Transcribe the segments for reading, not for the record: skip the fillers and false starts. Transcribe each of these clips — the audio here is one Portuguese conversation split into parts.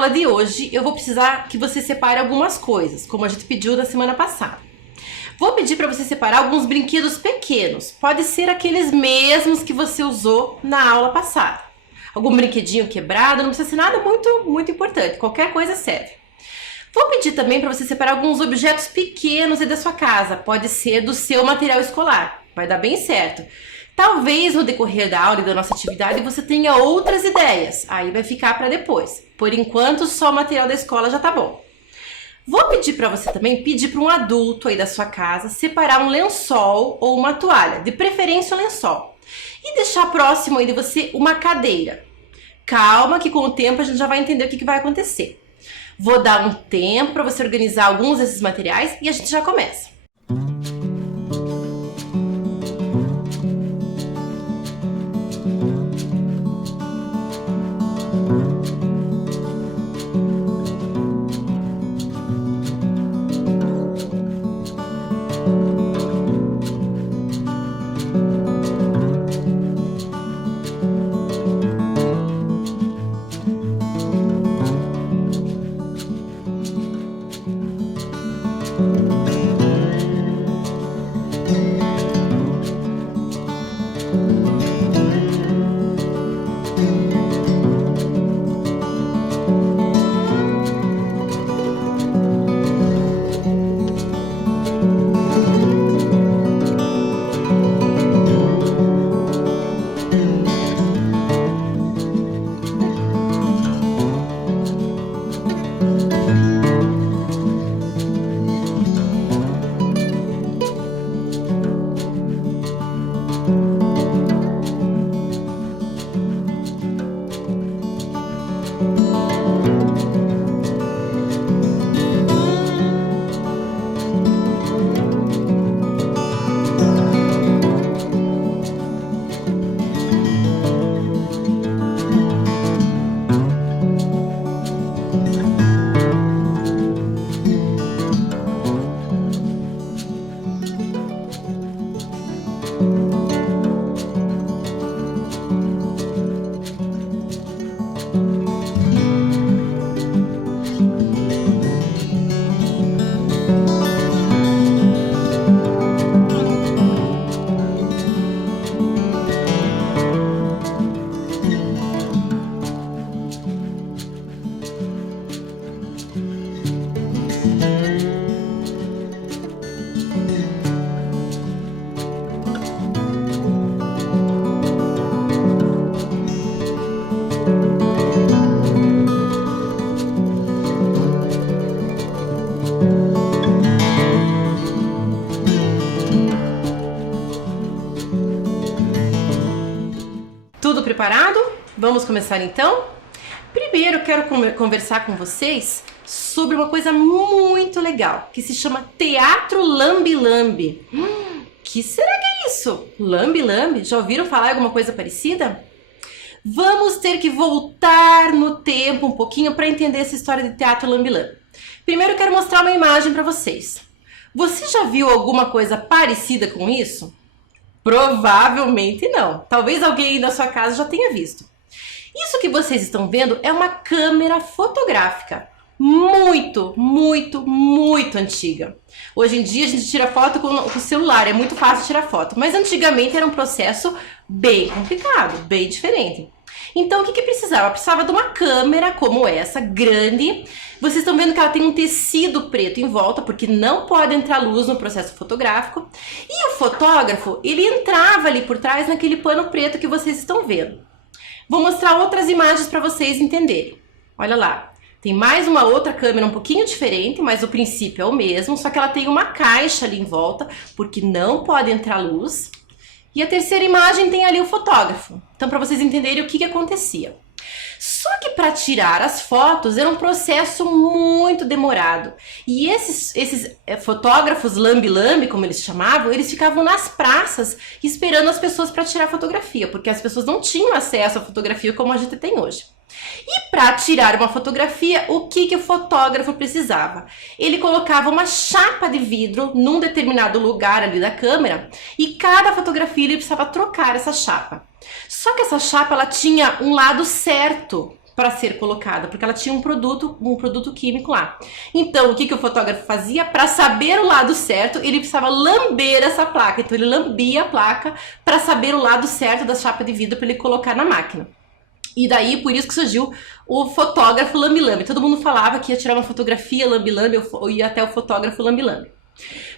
aula de hoje eu vou precisar que você separe algumas coisas, como a gente pediu na semana passada. Vou pedir para você separar alguns brinquedos pequenos, pode ser aqueles mesmos que você usou na aula passada. Algum brinquedinho quebrado, não precisa ser nada muito importante, qualquer coisa serve. Vou pedir também para você separar alguns objetos pequenos aí da sua casa, pode ser do seu material escolar, vai dar bem certo. Talvez no decorrer da aula e da nossa atividade você tenha outras ideias, aí vai ficar para depois. Por enquanto, só o material da escola já tá bom. Vou pedir para você também pedir para um adulto aí da sua casa separar um lençol ou uma toalha, de preferência um lençol. E deixar próximo aí de você uma cadeira. Calma que com o tempo a gente já vai entender o que vai acontecer. Vou dar um tempo para você organizar alguns desses materiais e a gente já começa. Tudo preparado? Vamos começar então? Primeiro eu quero conversar com vocês sobre uma coisa muito legal, que se chama Teatro Lambe-Lambe. Que será que é isso? Lambe-Lambe? Já ouviram falar em alguma coisa parecida? Vamos ter que voltar no tempo um pouquinho para entender essa história de Teatro Lambe-Lambe. Primeiro eu quero mostrar uma imagem para vocês. Você já viu alguma coisa parecida com isso? Provavelmente não. Talvez alguém aí na sua casa já tenha visto. Isso que vocês estão vendo é uma câmera fotográfica. Muito antiga. Hoje em dia a gente tira foto com o celular, é muito fácil tirar foto. Mas antigamente era um processo bem complicado, bem diferente. Então o que precisava? Precisava de uma câmera como essa, grande. Vocês estão vendo que ela tem um tecido preto em volta, porque não pode entrar luz no processo fotográfico. E o fotógrafo, ele entrava ali por trás naquele pano preto que vocês estão vendo. Vou mostrar outras imagens para vocês entenderem. Olha lá, tem mais uma outra câmera um pouquinho diferente, mas o princípio é o mesmo, só que ela tem uma caixa ali em volta, porque não pode entrar luz. E a terceira imagem tem ali o fotógrafo. Então, para vocês entenderem o que acontecia. Só que para tirar as fotos era um processo muito demorado. E esses fotógrafos lambe-lambe, como eles chamavam, eles ficavam nas praças esperando as pessoas para tirar fotografia, porque as pessoas não tinham acesso à fotografia como a gente tem hoje. E para tirar uma fotografia, o que o fotógrafo precisava? Ele colocava uma chapa de vidro num determinado lugar ali da câmera e cada fotografia ele precisava trocar essa chapa. Só que essa chapa ela tinha um lado certo para ser colocada, porque ela tinha um produto químico lá. Então, o que o fotógrafo fazia? Para saber o lado certo, ele precisava lamber essa placa. Então, ele lambia a placa para saber o lado certo da chapa de vidro para ele colocar na máquina. E daí, por isso que surgiu o fotógrafo lambi-lambi. Todo mundo falava que ia tirar uma fotografia lambi-lambi ou ia até o fotógrafo lambi-lambi.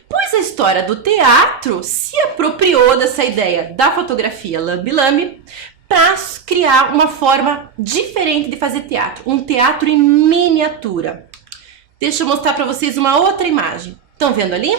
Pois a história do teatro se apropriou dessa ideia da fotografia lambi-lambi para criar uma forma diferente de fazer teatro. Um teatro em miniatura. Deixa eu mostrar para vocês uma outra imagem. Estão vendo ali?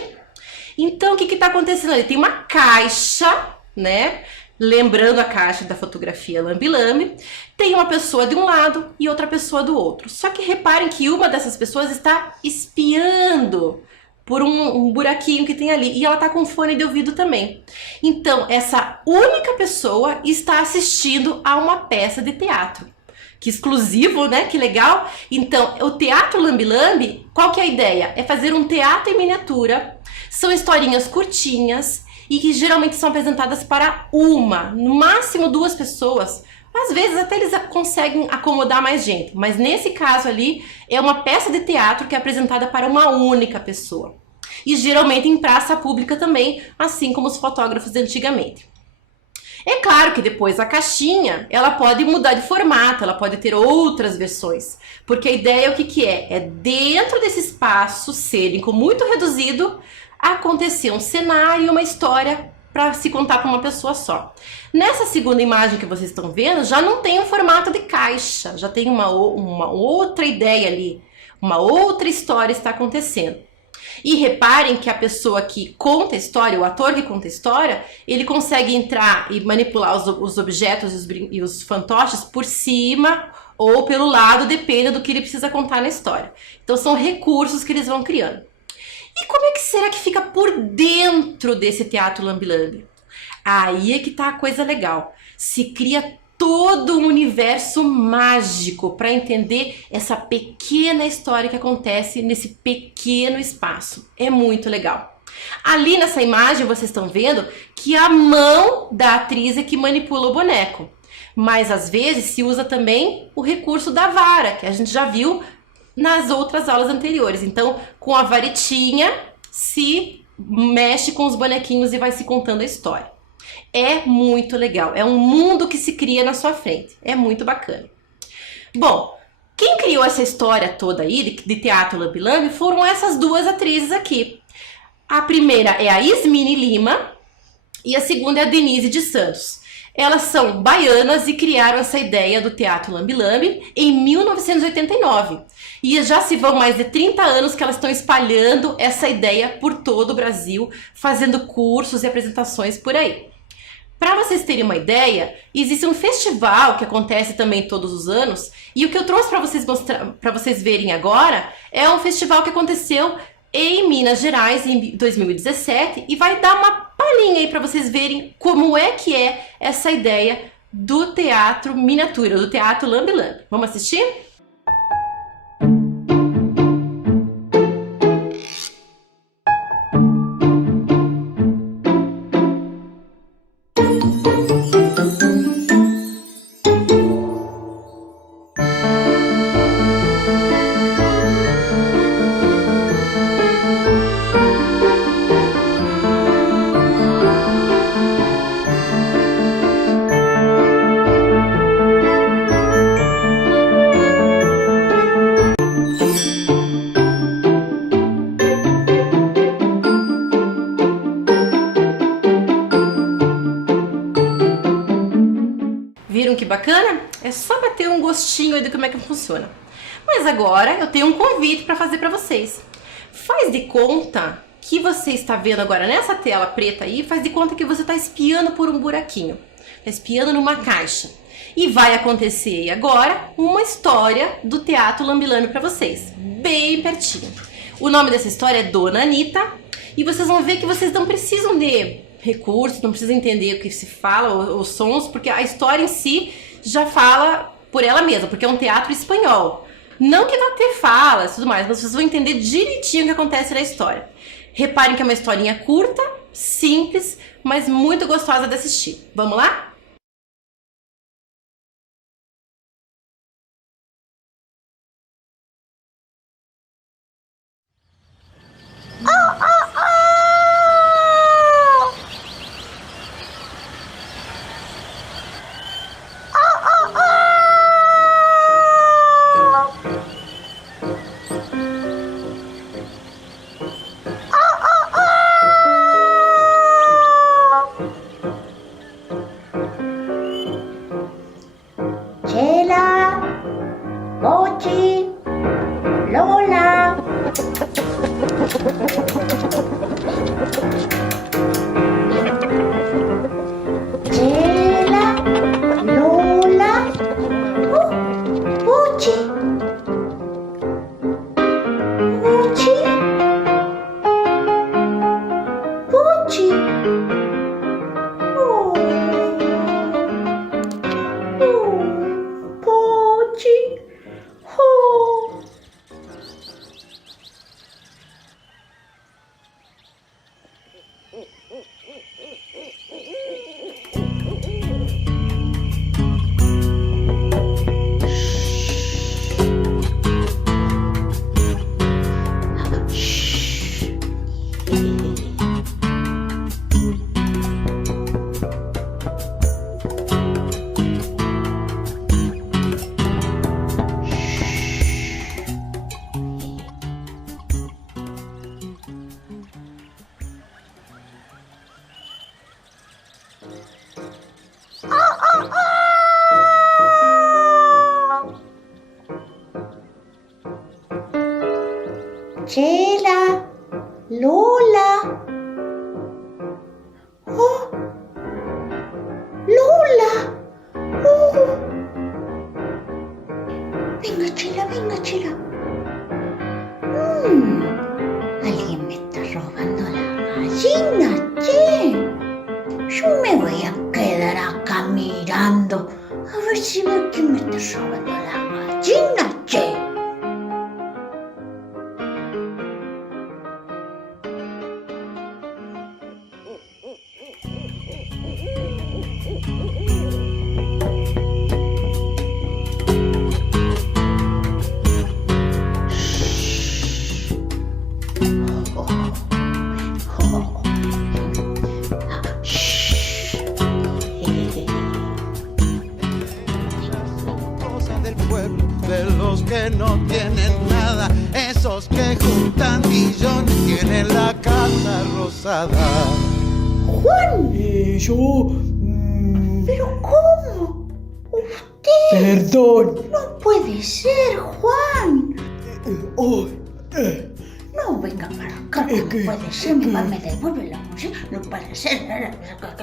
Então, o que está acontecendo ali? Tem uma caixa, né? Lembrando a caixa da fotografia lambi-lambi, tem uma pessoa de um lado e outra pessoa do outro. Só que reparem que uma dessas pessoas está espiando por um buraquinho que tem ali. E ela tá com fone de ouvido também. Então, essa única pessoa está assistindo a uma peça de teatro. Que exclusivo, né? Que legal. Então, o teatro lambi-lambi, qual que é a ideia? É fazer um teatro em miniatura. São historinhas curtinhas e que geralmente são apresentadas para no máximo 2 pessoas. Às vezes até eles conseguem acomodar mais gente, mas nesse caso ali é uma peça de teatro que é apresentada para uma única pessoa. E geralmente em praça pública também, assim como os fotógrafos de antigamente. É claro que depois a caixinha, ela pode mudar de formato, ela pode ter outras versões. Porque a ideia o que é? É dentro desse espaço cênico muito reduzido, acontecer um cenário e uma história para se contar para uma pessoa só. Nessa segunda imagem que vocês estão vendo, já não tem um formato de caixa, já tem uma outra ideia ali, uma outra história está acontecendo. E reparem que a pessoa que conta a história, o ator que conta a história, ele consegue entrar e manipular os objetos e os fantoches por cima ou pelo lado, depende do que ele precisa contar na história. Então são recursos que eles vão criando. E como é que será que fica por dentro desse teatro lambi-lambi? Aí é que tá a coisa legal. Se cria todo um universo mágico para entender essa pequena história que acontece nesse pequeno espaço. É muito legal. Ali nessa imagem vocês estão vendo que a mão da atriz é que manipula o boneco. Mas às vezes se usa também o recurso da vara, que a gente já viu nas outras aulas anteriores. Então, com a varetinha, se mexe com os bonequinhos e vai se contando a história. É muito legal. É um mundo que se cria na sua frente. É muito bacana. Bom, quem criou essa história toda aí de teatro lambi-lambi foram essas 2 atrizes aqui. A primeira é a Ismini Lima e a segunda é a Denise de Santos. Elas são baianas e criaram essa ideia do teatro lambi-lambi em 1989. E já se vão mais de 30 anos que elas estão espalhando essa ideia por todo o Brasil, fazendo cursos e apresentações por aí. Para vocês terem uma ideia, existe um festival que acontece também todos os anos, e o que eu trouxe para vocês verem agora é um festival que aconteceu em Minas Gerais em 2017 e vai dar uma palhinha aí para vocês verem como é que é essa ideia do teatro miniatura, do teatro lambi-lambi. Vamos assistir? Viram que bacana? É só para ter um gostinho aí de como é que funciona. Mas agora eu tenho um convite para fazer para vocês. Faz de conta que você está vendo agora nessa tela preta aí, faz de conta que você está espiando por um buraquinho. Está espiando numa caixa. E vai acontecer agora uma história do teatro lambi-lambi para vocês, bem pertinho. O nome dessa história é Dona Anita e vocês vão ver que vocês não precisam de recursos, não precisa entender o que se fala, os sons, porque a história em si já fala por ela mesma, porque é um teatro espanhol. Não que vai ter falas e tudo mais, mas vocês vão entender direitinho o que acontece na história. Reparem que é uma historinha curta, simples, mas muito gostosa de assistir. Vamos lá? Pochi. Oh, oh, Pochi. Oh. Chela, Lola. Oh, Lola. Oh. Venga, Chela, venga, Chela. Alguien me está robando la gallina, che. Yo me voy a quedar acá mirando a ver si veo quién me está robando la gallina, che. De los que no tienen nada, esos que juntan millones tienen la casa rosada. Juan. Yo... ¿Pero cómo? Usted... Perdón. No puede ser, Juan. Oh, No, venga para acá, Es no que- puede ser, mi mamá me devuelve la música, no puede ser, ¿qué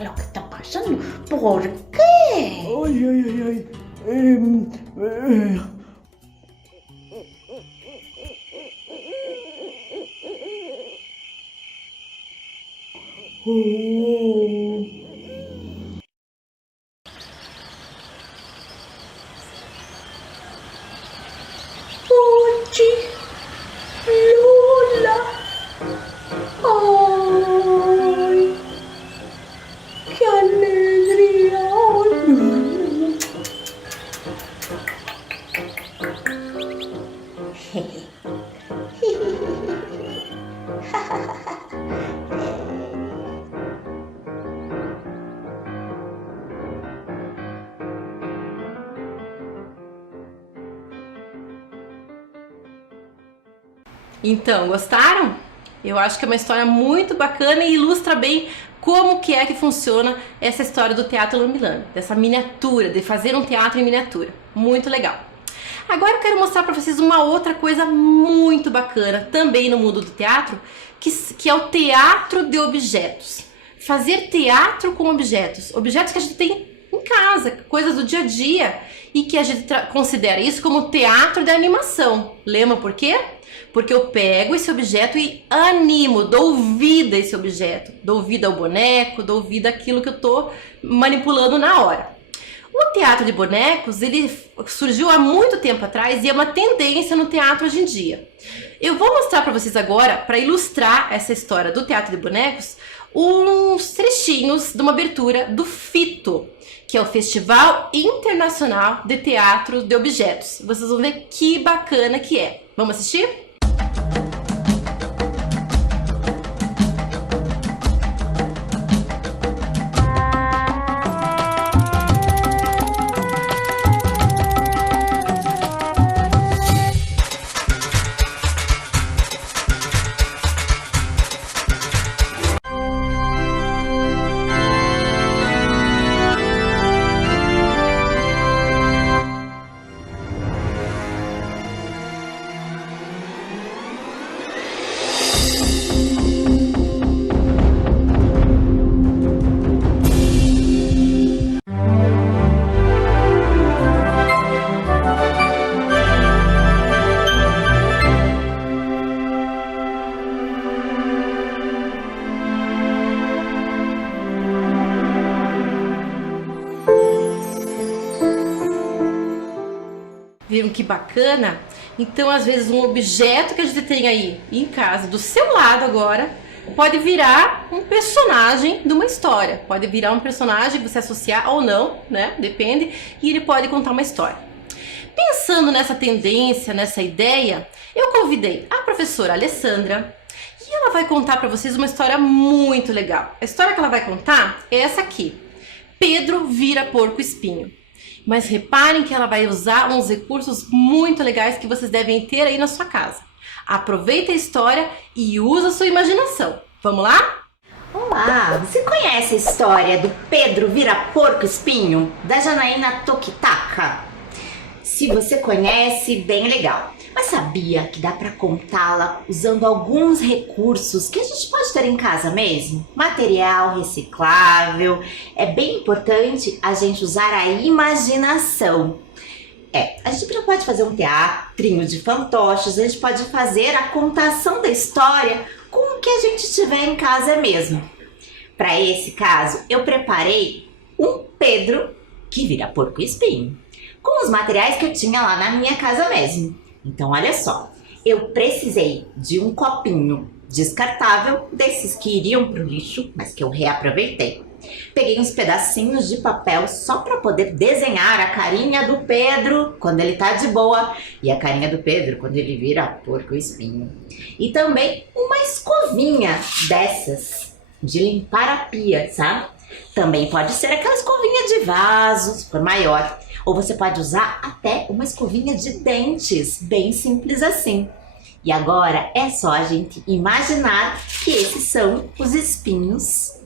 es lo que está pasando? ¿Por qué? ay, ay, ay, ay. Eh, oh. Pochi, Lola, ay, qué alegría, Então, gostaram? Eu acho que é uma história muito bacana e ilustra bem como que é que funciona essa história do Teatro Lambi-Lambi, dessa miniatura, de fazer um teatro em miniatura. Muito legal. Agora eu quero mostrar para vocês uma outra coisa muito bacana, também no mundo do teatro, que é o teatro de objetos. Fazer teatro com objetos, objetos que a gente tem em casa, coisas do dia a dia, e que a gente considera isso como teatro de animação. Lembra por quê? Porque eu pego esse objeto e animo, dou vida a esse objeto, dou vida ao boneco, dou vida àquilo que eu tô manipulando na hora. O teatro de bonecos, ele surgiu há muito tempo atrás e é uma tendência no teatro hoje em dia. Eu vou mostrar para vocês agora, para ilustrar essa história do teatro de bonecos, uns trechinhos de uma abertura do FITO, que é o Festival Internacional de Teatro de Objetos. Vocês vão ver que bacana que é. Vamos assistir? Viram que bacana? Então, às vezes, um objeto que a gente tem aí em casa, do seu lado agora, pode virar um personagem de uma história. Pode virar um personagem que você associar ou não, né? Depende. E ele pode contar uma história. Pensando nessa tendência, nessa ideia, eu convidei a professora Alessandra e ela vai contar para vocês uma história muito legal. A história que ela vai contar é essa aqui. Pedro vira porco espinho. Mas reparem que ela vai usar uns recursos muito legais que vocês devem ter aí na sua casa. Aproveita a história e usa a sua imaginação. Vamos lá? Olá, você conhece a história do Pedro vira porco espinho, da Janaína Tokitaka? Se você conhece, bem legal. Mas sabia que dá para contá-la usando alguns recursos que a gente pode ter em casa mesmo? Material reciclável. É bem importante a gente usar a imaginação. A gente não pode fazer um teatrinho de fantoches, a gente pode fazer a contação da história com o que a gente tiver em casa mesmo. Para esse caso, eu preparei um Pedro que vira porco espinho, com os materiais que eu tinha lá na minha casa mesmo. Então, olha só, eu precisei de um copinho descartável, desses que iriam pro lixo, mas que eu reaproveitei. Peguei uns pedacinhos de papel só para poder desenhar a carinha do Pedro quando ele tá de boa e a carinha do Pedro quando ele vira porco espinho. E também uma escovinha dessas de limpar a pia, sabe? Também pode ser aquela escovinha de vaso, se for maior. Ou você pode usar até uma escovinha de dentes, bem simples assim. E agora é só a gente imaginar que esses são os espinhos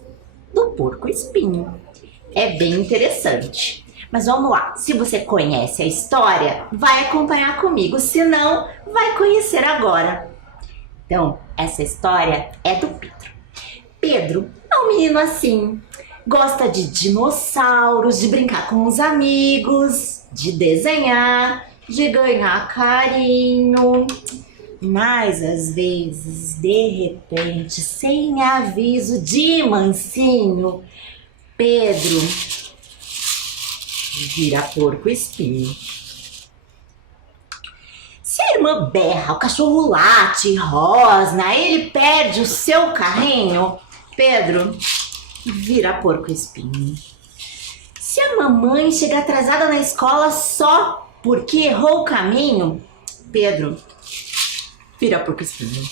do porco espinho. É bem interessante. Mas vamos lá, se você conhece a história, vai acompanhar comigo, se não, vai conhecer agora. Então, essa história é do Pedro. Pedro é um menino assim, gosta de dinossauros, de brincar com os amigos, de desenhar, de ganhar carinho. Mas às vezes, de repente, sem aviso de mansinho, Pedro vira porco espinho. Se a irmã berra, o cachorro late, rosna, ele perde o seu carrinho, Pedro vira porco espinho. Se a mamãe chega atrasada na escola só porque errou o caminho, Pedro vira porco espinho.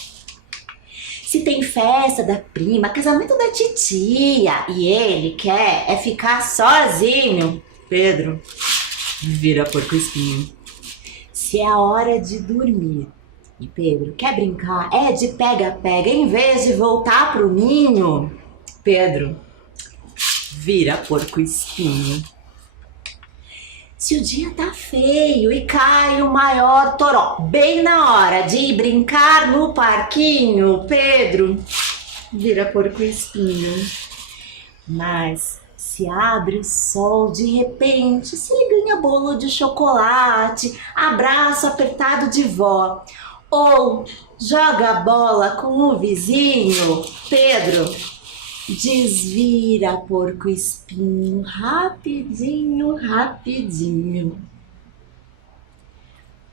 Se tem festa da prima, casamento da titia e ele quer ficar sozinho, Pedro vira porco espinho. Se é a hora de dormir e Pedro quer brincar de pega-pega em vez de voltar pro ninho, Pedro vira porco espinho. Se o dia tá feio e cai o maior toró bem na hora de ir brincar no parquinho, Pedro vira porco espinho. Mas se abre o sol de repente, se ele ganha bolo de chocolate, abraço apertado de vó, ou joga bola com o vizinho, Pedro desvira porco espinho rapidinho, rapidinho.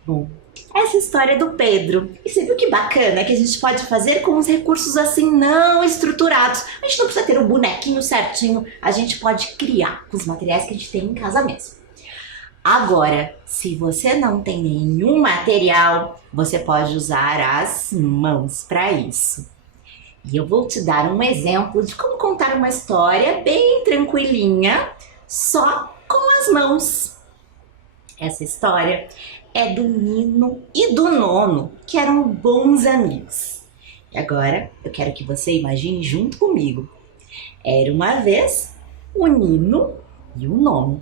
Bom, essa história é do Pedro. E você viu que bacana que a gente pode fazer com uns recursos assim não estruturados. A gente não precisa ter o bonequinho certinho, a gente pode criar com os materiais que a gente tem em casa mesmo. Agora, se você não tem nenhum material, você pode usar as mãos para isso. E eu vou te dar um exemplo de como contar uma história bem tranquilinha, só com as mãos. Essa história é do Nino e do Nono, que eram bons amigos. E agora eu quero que você imagine junto comigo. Era uma vez o Nino e o Nono.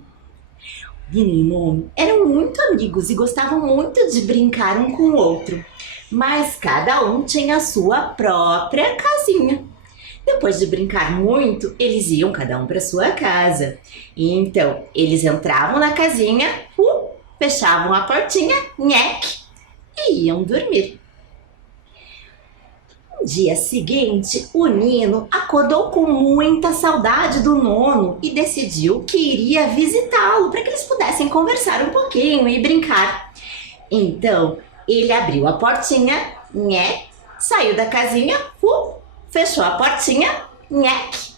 O Nino e o Nono eram muito amigos e gostavam muito de brincar um com o outro. Mas cada um tinha a sua própria casinha. Depois de brincar muito, eles iam cada um para sua casa. E então, eles entravam na casinha, fechavam a portinha, nheque, e iam dormir. No dia seguinte, o Nino acordou com muita saudade do Nono e decidiu que iria visitá-lo para que eles pudessem conversar um pouquinho e brincar. Então, ele abriu a portinha, nhé, saiu da casinha, fechou a portinha, nheque,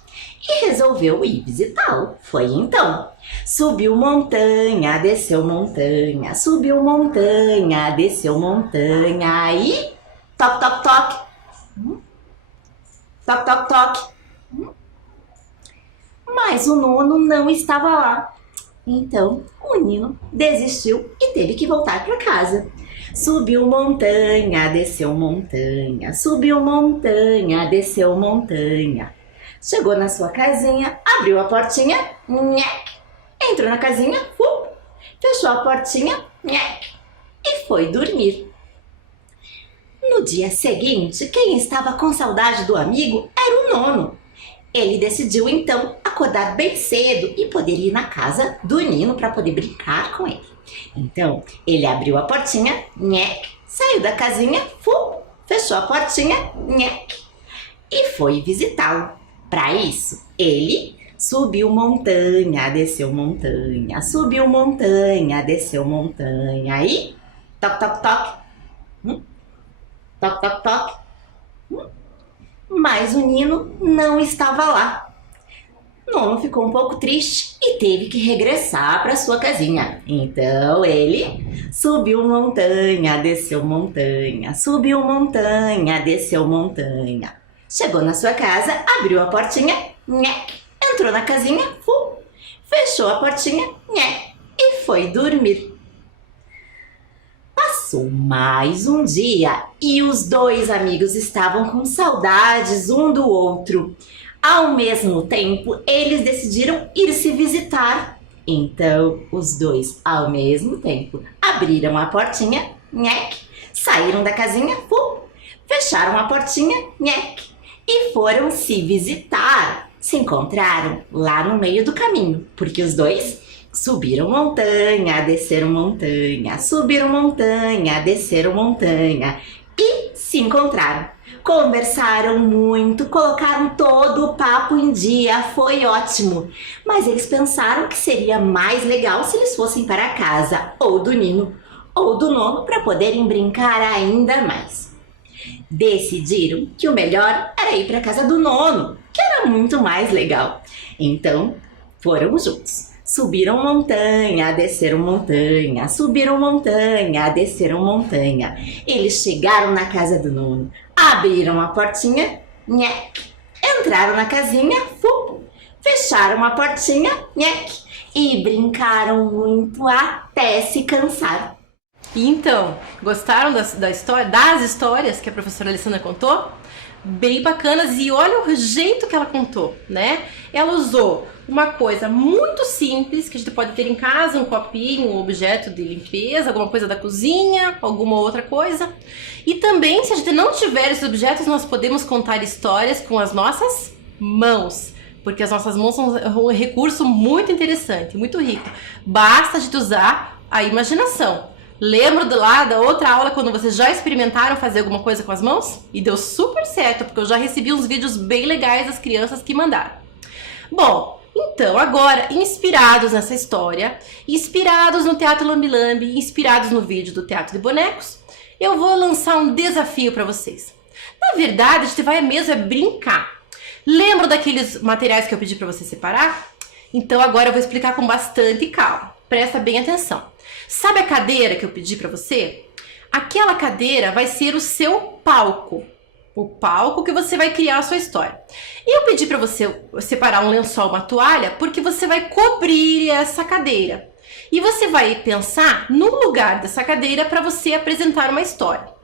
e resolveu ir visitá-lo. Foi então. Subiu montanha, desceu montanha, subiu montanha, desceu montanha e... toque, toque, toque. Toque, toque, toque. Mas o nono não estava lá. Então, o Nino desistiu e teve que voltar para casa. Subiu montanha, desceu montanha, subiu montanha, desceu montanha. Chegou na sua casinha, abriu a portinha, nhec, entrou na casinha, fechou a portinha, nhec, e foi dormir. No dia seguinte, quem estava com saudade do amigo era o nono. Ele decidiu então acordar bem cedo e poder ir na casa do Nino para poder brincar com ele. Então, ele abriu a portinha, nhec, saiu da casinha, fechou a portinha, nhec, e foi visitá-lo. Para isso, ele subiu montanha, desceu montanha, subiu montanha, desceu montanha e... toque, toque, toque. Toque, toque, toque. Mas o Nino não estava lá. Nono ficou um pouco triste e teve que regressar para sua casinha. Então ele subiu montanha, desceu montanha, subiu montanha, desceu montanha. Chegou na sua casa, abriu a portinha, nhec, entrou na casinha, fechou a portinha, nhec, e foi dormir. Passou mais um dia e os dois amigos estavam com saudades um do outro. Ao mesmo tempo, eles decidiram ir se visitar. Então, os dois, ao mesmo tempo, abriram a portinha, nhec, saíram da casinha, fecharam a portinha, nhec, e foram se visitar. Se encontraram lá no meio do caminho, porque os dois subiram montanha, desceram montanha, subiram montanha, desceram montanha e se encontraram. Conversaram muito, colocaram todo o papo em dia, foi ótimo. Mas eles pensaram que seria mais legal se eles fossem para a casa ou do Nino ou do Nono para poderem brincar ainda mais. Decidiram que o melhor era ir para a casa do Nono, que era muito mais legal. Então, foram juntos. Subiram montanha, desceram montanha, subiram montanha, desceram montanha. Eles chegaram na casa do Nono, abriram a portinha, nhec, entraram na casinha, fecharam a portinha, nhec, e brincaram muito até se cansar. E então, gostaram das histórias que a professora Alessandra contou? Bem bacanas, e olha o jeito que ela contou, né? Ela usou uma coisa muito simples que a gente pode ter em casa, um copinho, um objeto de limpeza, alguma coisa da cozinha, alguma outra coisa. E também, se a gente não tiver esses objetos, nós podemos contar histórias com as nossas mãos, porque as nossas mãos são um recurso muito interessante, muito rico. Basta a gente usar a imaginação. Lembro lá da outra aula quando vocês já experimentaram fazer alguma coisa com as mãos? E deu super certo, porque eu já recebi uns vídeos bem legais das crianças que mandaram. Bom, então agora, inspirados nessa história, inspirados no Teatro Lambi-Lambi, inspirados no vídeo do Teatro de Bonecos, eu vou lançar um desafio para vocês. Na verdade, a gente vai mesmo brincar. Lembra daqueles materiais que eu pedi para você separar? Então agora eu vou explicar com bastante calma. Presta bem atenção. Sabe a cadeira que eu pedi para você? Aquela cadeira vai ser o seu palco. O palco que você vai criar a sua história. E eu pedi para você separar um lençol, uma toalha, porque você vai cobrir essa cadeira. E você vai pensar no lugar dessa cadeira para você apresentar uma história.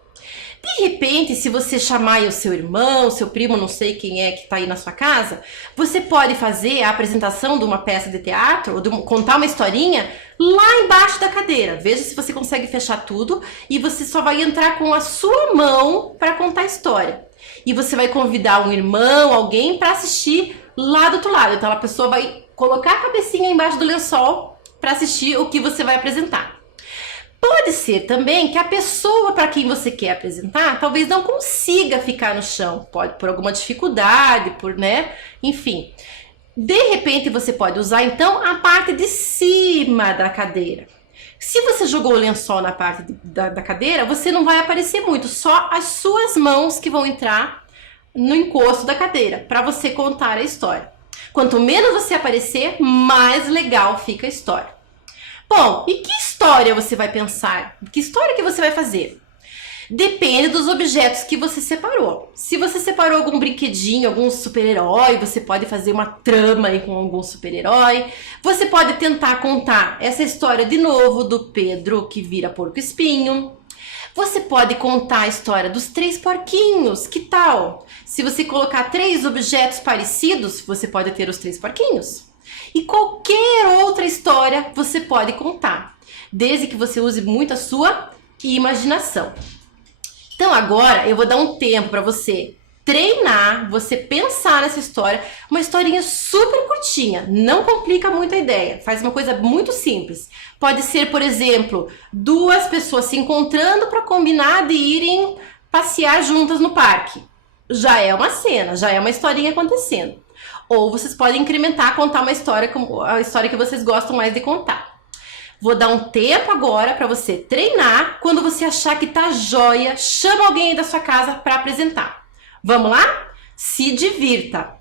De repente, se você chamar aí o seu irmão, seu primo, não sei quem é que está aí na sua casa, você pode fazer a apresentação de uma peça de teatro, ou contar uma historinha lá embaixo da cadeira. Veja se você consegue fechar tudo e você só vai entrar com a sua mão para contar a história. E você vai convidar um irmão, alguém para assistir lá do outro lado. Então a pessoa vai colocar a cabecinha embaixo do lençol para assistir o que você vai apresentar. Pode ser também que a pessoa para quem você quer apresentar talvez não consiga ficar no chão, pode por alguma dificuldade, enfim. De repente você pode usar então a parte de cima da cadeira. Se você jogou o lençol na parte da cadeira, você não vai aparecer muito, só as suas mãos que vão entrar no encosto da cadeira, para você contar a história. Quanto menos você aparecer, mais legal fica a história. Bom, e que história você vai pensar? Que história que você vai fazer? Depende dos objetos que você separou. Se você separou algum brinquedinho, algum super-herói, você pode fazer uma trama aí com algum super-herói. Você pode tentar contar essa história de novo do Pedro que vira porco-espinho. Você pode contar a história dos 3 porquinhos, que tal? Se você colocar 3 objetos parecidos, você pode ter os 3 porquinhos. E qualquer outra história você pode contar, desde que você use muito a sua imaginação. Então agora eu vou dar um tempo para você treinar, você pensar nessa história, uma historinha super curtinha, não complica muito a ideia, faz uma coisa muito simples. Pode ser, por exemplo, 2 pessoas se encontrando para combinar de irem passear juntas no parque. Já é uma cena, já é uma historinha acontecendo. Ou vocês podem incrementar, contar uma história, a história que vocês gostam mais de contar. Vou dar um tempo agora para você treinar. Quando você achar que tá joia, chama alguém aí da sua casa para apresentar. Vamos lá? Se divirta!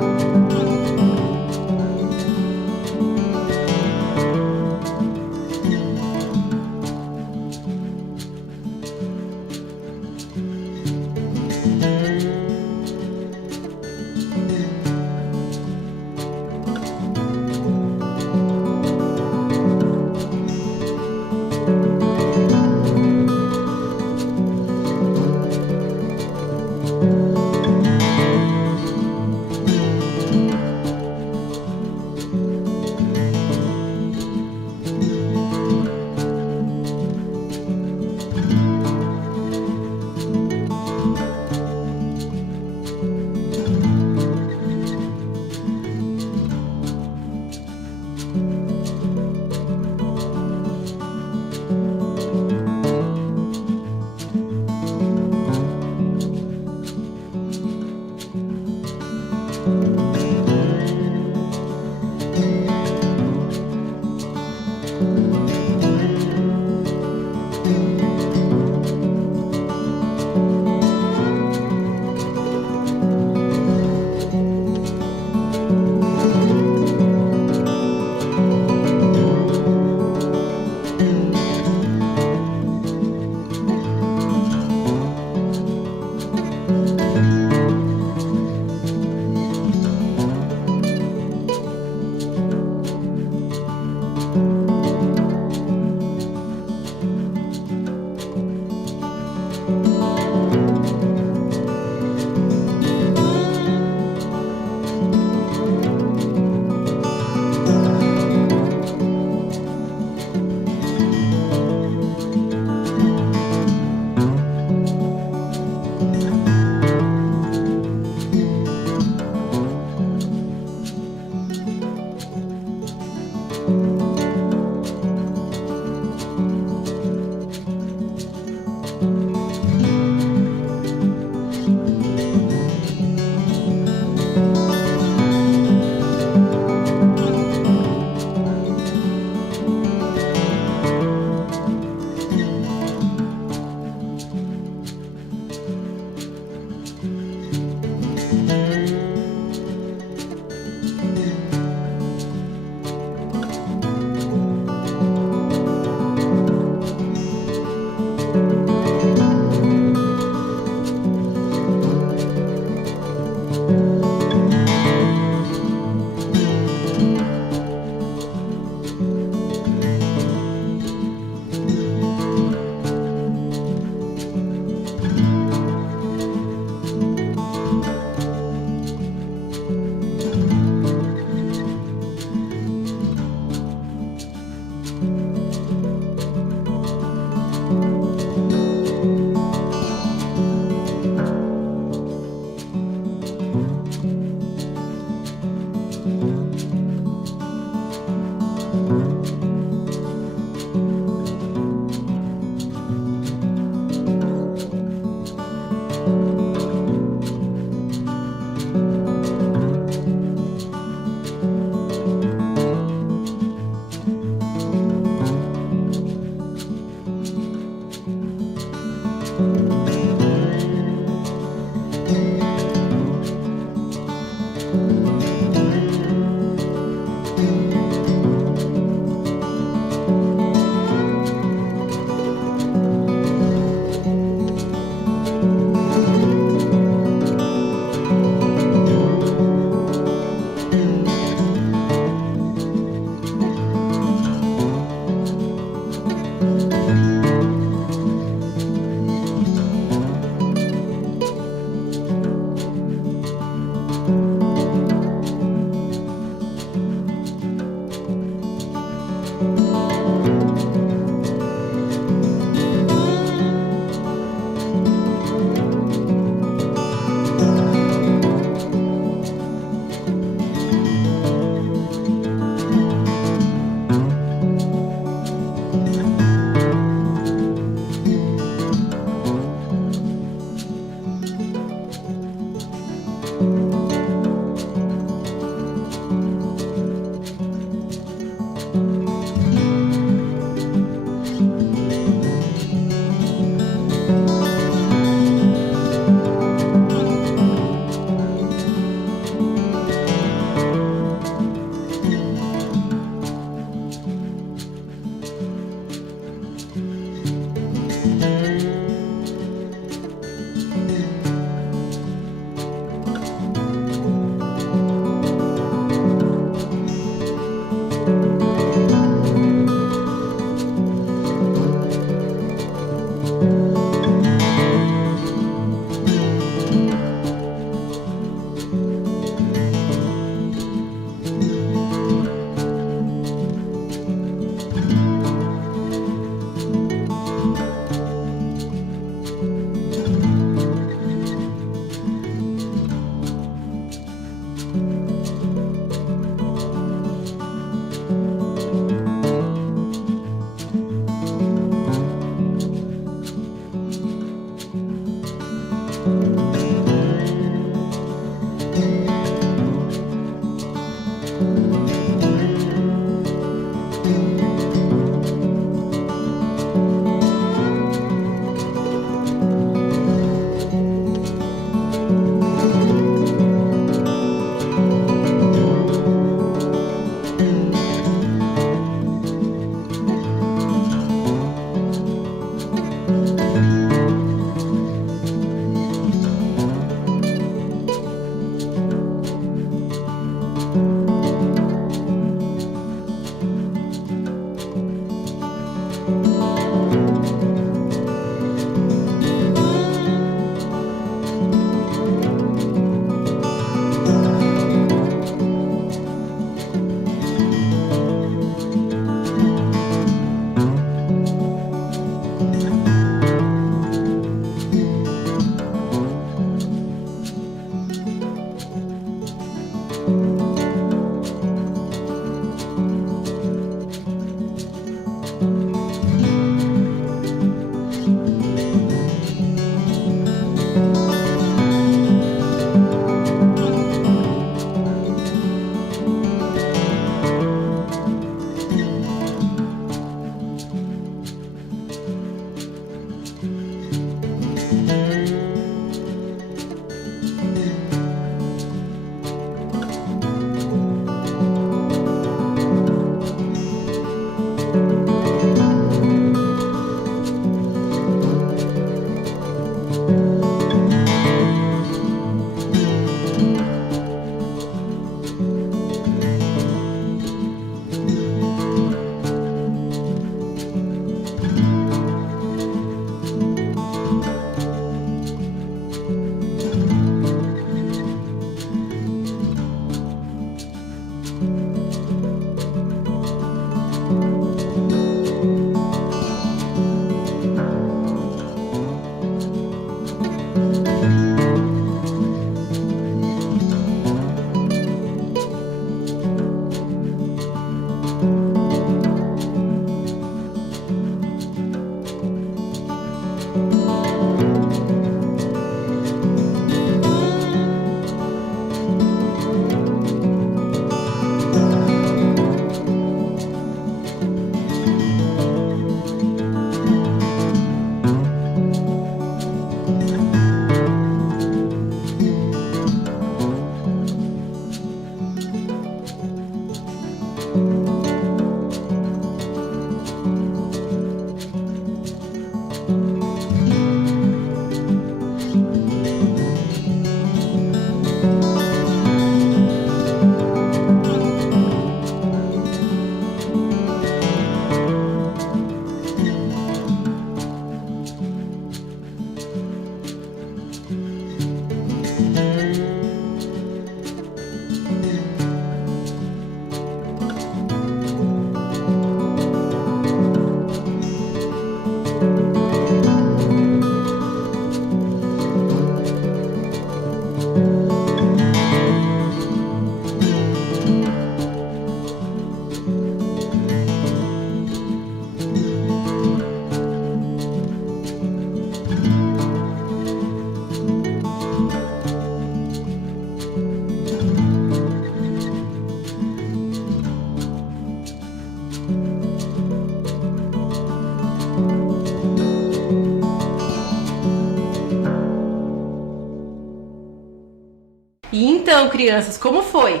Então, crianças, como foi?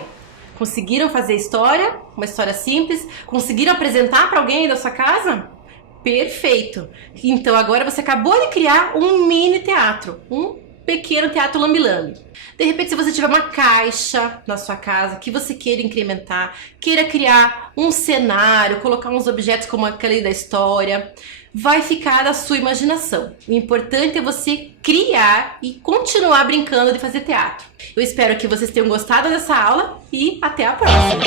Conseguiram fazer história? Uma história simples? Conseguiram apresentar para alguém da sua casa? Perfeito! Então agora você acabou de criar um mini teatro, um pequeno teatro lambi-lambi. De repente, se você tiver uma caixa na sua casa que você queira incrementar, queira criar um cenário, colocar uns objetos como aquele da história, vai ficar da sua imaginação. O importante é você criar e continuar brincando de fazer teatro. Eu espero que vocês tenham gostado dessa aula e até a próxima!